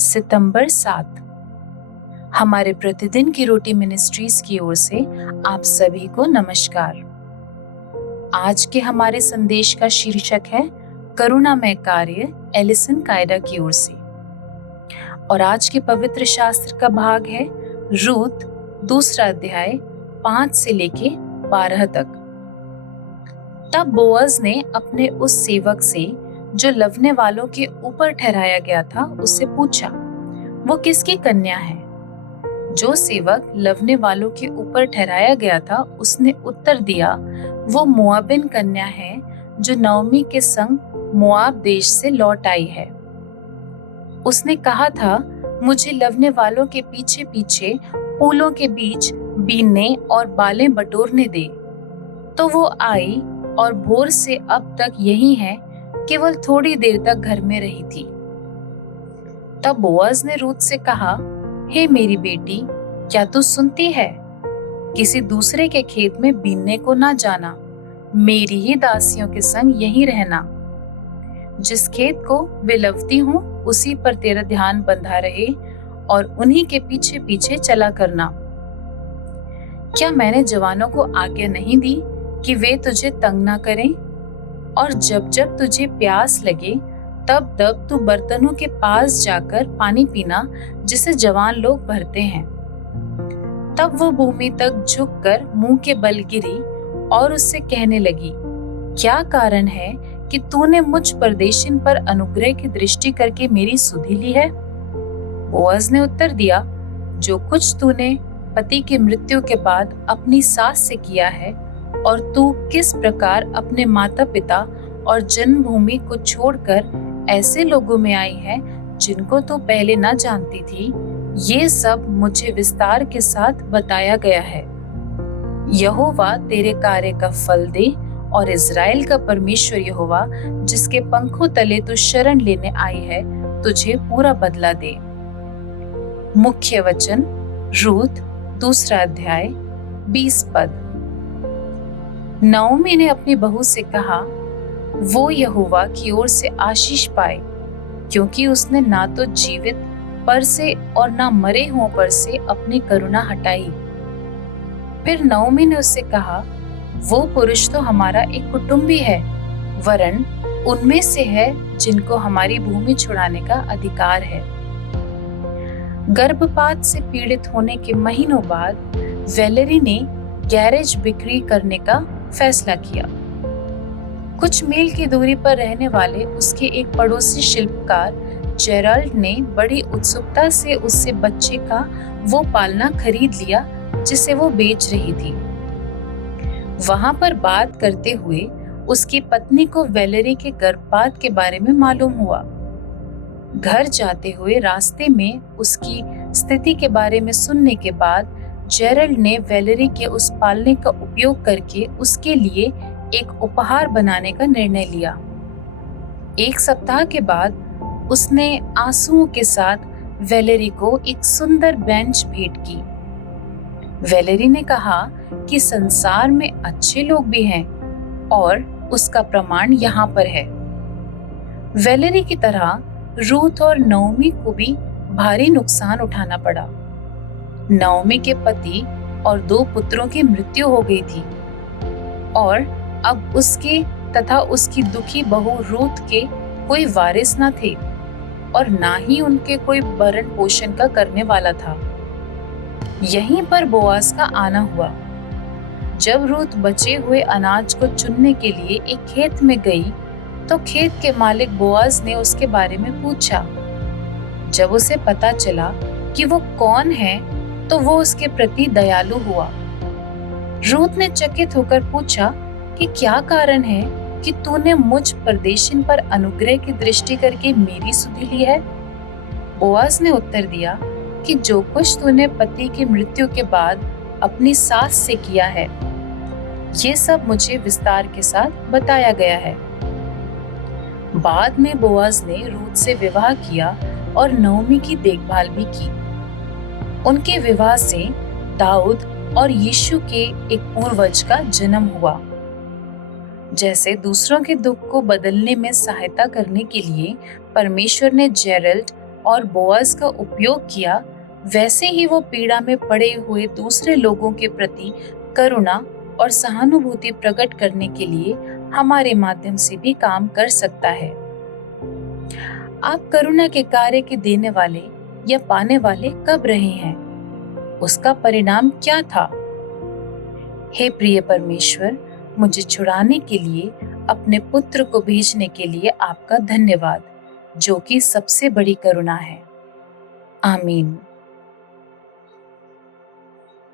सितंबर 7। हमारे प्रतिदिन की रोटी मिनिस्ट्रीज की ओर से आप सभी को नमस्कार। आज के हमारे संदेश का शीर्षक है करुणामय कार्य, एलिसन कायडा की ओर से। और आज के पवित्र शास्त्र का भाग है रूत 2 अध्याय 5 से लेके 12 तक। तब बोअज ने अपने उस सेवक से जो लवने वालों के ऊपर ठहराया गया था उससे पूछा, वो किसकी कन्या है? जो सेवक लवने वालों के ऊपर ठहराया गया था उसने उत्तर दिया, वो मोआबिन कन्या है जो नओमी के संग मोआब देश से लौट आई है। उसने कहा था, मुझे लवने वालों के पीछे पीछे फूलों के बीच बीनने और बालें बटोरने दे। तो वो आई और भोर से अब तक यही है, केवल थोड़ी देर तक घर में रही थी। तब बोअज ने रूत से कहा, हे मेरी बेटी, क्या तू सुनती है? किसी दूसरे के खेत में बीनने को ना जाना, मेरी ही दासियों के संग यहीं रहना। जिस खेत को बिलवती हूँ उसी पर तेरा ध्यान बंधा रहे और उन्हीं के पीछे पीछे चला करना। क्या मैंने जवानों को आज्ञा नहीं दी कि वे तुझे तंग ना करें? और जब जब तुझे प्यास लगे तब तब तू बर्तनों के पास जाकर पानी पीना, जिसे जवान लोग भरते हैं। तब वो भूमि तक झुककर मुंह के बल गिरी और उससे कहने लगी, क्या कारण है कि तूने मुझ परदेशिन पर अनुग्रह की दृष्टि करके मेरी सुधि ली है? बोअज ने उत्तर दिया, जो कुछ तूने पति की मृत्यु के बाद अपनी सास से किया है और तू किस प्रकार अपने माता पिता और जन्मभूमि को छोड़कर ऐसे लोगों में आई है जिनको तू पहले न जानती थी, ये सब मुझे विस्तार के साथ बताया गया है। यहोवा तेरे कार्य का फल दे और इज़राइल का परमेश्वर यहोवा, जिसके पंखों तले तू शरण लेने आई है, तुझे पूरा बदला दे। मुख्य वचन रूत 2 अध्याय 20 पद। नओमी ने अपनी बहू से कहा, वो यहोवा की ओर से आशीष पाए, क्योंकि उसने ना तो जीवित पर से और ना मरे हुओं पर से अपनी करुणा हटाई। फिर नओमी ने उससे कहा, वो पुरुष तो हमारा एक कुटुंबी है, वरन उनमें से है जिनको हमारी भूमि छुड़ाने का अधिकार है। गर्भपात से पीड़ित होने के महीनों बाद वेलेरी ने गैरेज बिक्री करने का फैसला किया। कुछ मील की दूरी पर रहने वाले उसके एक पड़ोसी शिल्पकार जेराल्ड ने बड़ी उत्सुकता से उससे बच्चे का वो पालना खरीद लिया जिसे वो बेच रही थी। वहां पर बात करते हुए उसकी पत्नी को वेलेरी के गर्भपात के बारे में मालूम हुआ। घर जाते हुए रास्ते में उसकी स्थिति के बारे में सुनने के बाद जेरल्ड ने वेलेरी के उस पालने का उपयोग करके उसके लिए एक उपहार बनाने का निर्णय लिया। 1 सप्ताह के बाद उसने आंसुओं के साथ वेलेरी को एक सुंदर बेंच भेंट की। वेलेरी ने कहा कि संसार में अच्छे लोग भी हैं और उसका प्रमाण यहाँ पर है। वेलेरी की तरह रूथ और नओमी को भी भारी नुकसान उठाना पड़ा। नओमी के पति और 2 पुत्रों की मृत्यु हो गई थी और अब उसके तथा उसकी दुखी बहू रूथ के कोई वारिस न थे और ना ही उनके कोई भरण पोषण का करने वाला था। यहीं पर बोआज का आना हुआ। जब रूथ बचे हुए अनाज को चुनने के लिए एक खेत में गई तो खेत के मालिक बोआज ने उसके बारे में पूछा। जब उसे पता चला कि वो कौन है तो वो उसके प्रति दयालु हुआ। रूथ ने चकित होकर पूछा कि क्या कारण है कि तूने मुझ परदेशिन पर अनुग्रह की दृष्टि करके मेरी सुधि ली है? बोआज ने उत्तर दिया कि जो कुछ तूने पति की मृत्यु के बाद अपनी सास से किया है, ये सब मुझे विस्तार के साथ बताया गया है। बाद में बोआज ने रूथ से विवाह किया और नओमी की देखभाल भी की। उनके विवाह से दाऊद और यीशु के एक पूर्वज का जन्म हुआ। जैसे दूसरों के दुख को बदलने में सहायता करने के लिए परमेश्वर ने जेरल्ड और बोअज का उपयोग किया, वैसे ही वो पीड़ा में पड़े हुए दूसरे लोगों के प्रति करुणा और सहानुभूति प्रकट करने के लिए हमारे माध्यम से भी काम कर सकता है। आप करुणा के कार्य के देने वाले या पाने वाले कब रहे हैं? उसका परिणाम क्या था? हे प्रिय परमेश्वर, मुझे छुड़ाने के लिए अपने पुत्र को भेजने के लिए आपका धन्यवाद, जो कि सबसे बड़ी करुणा है। आमीन।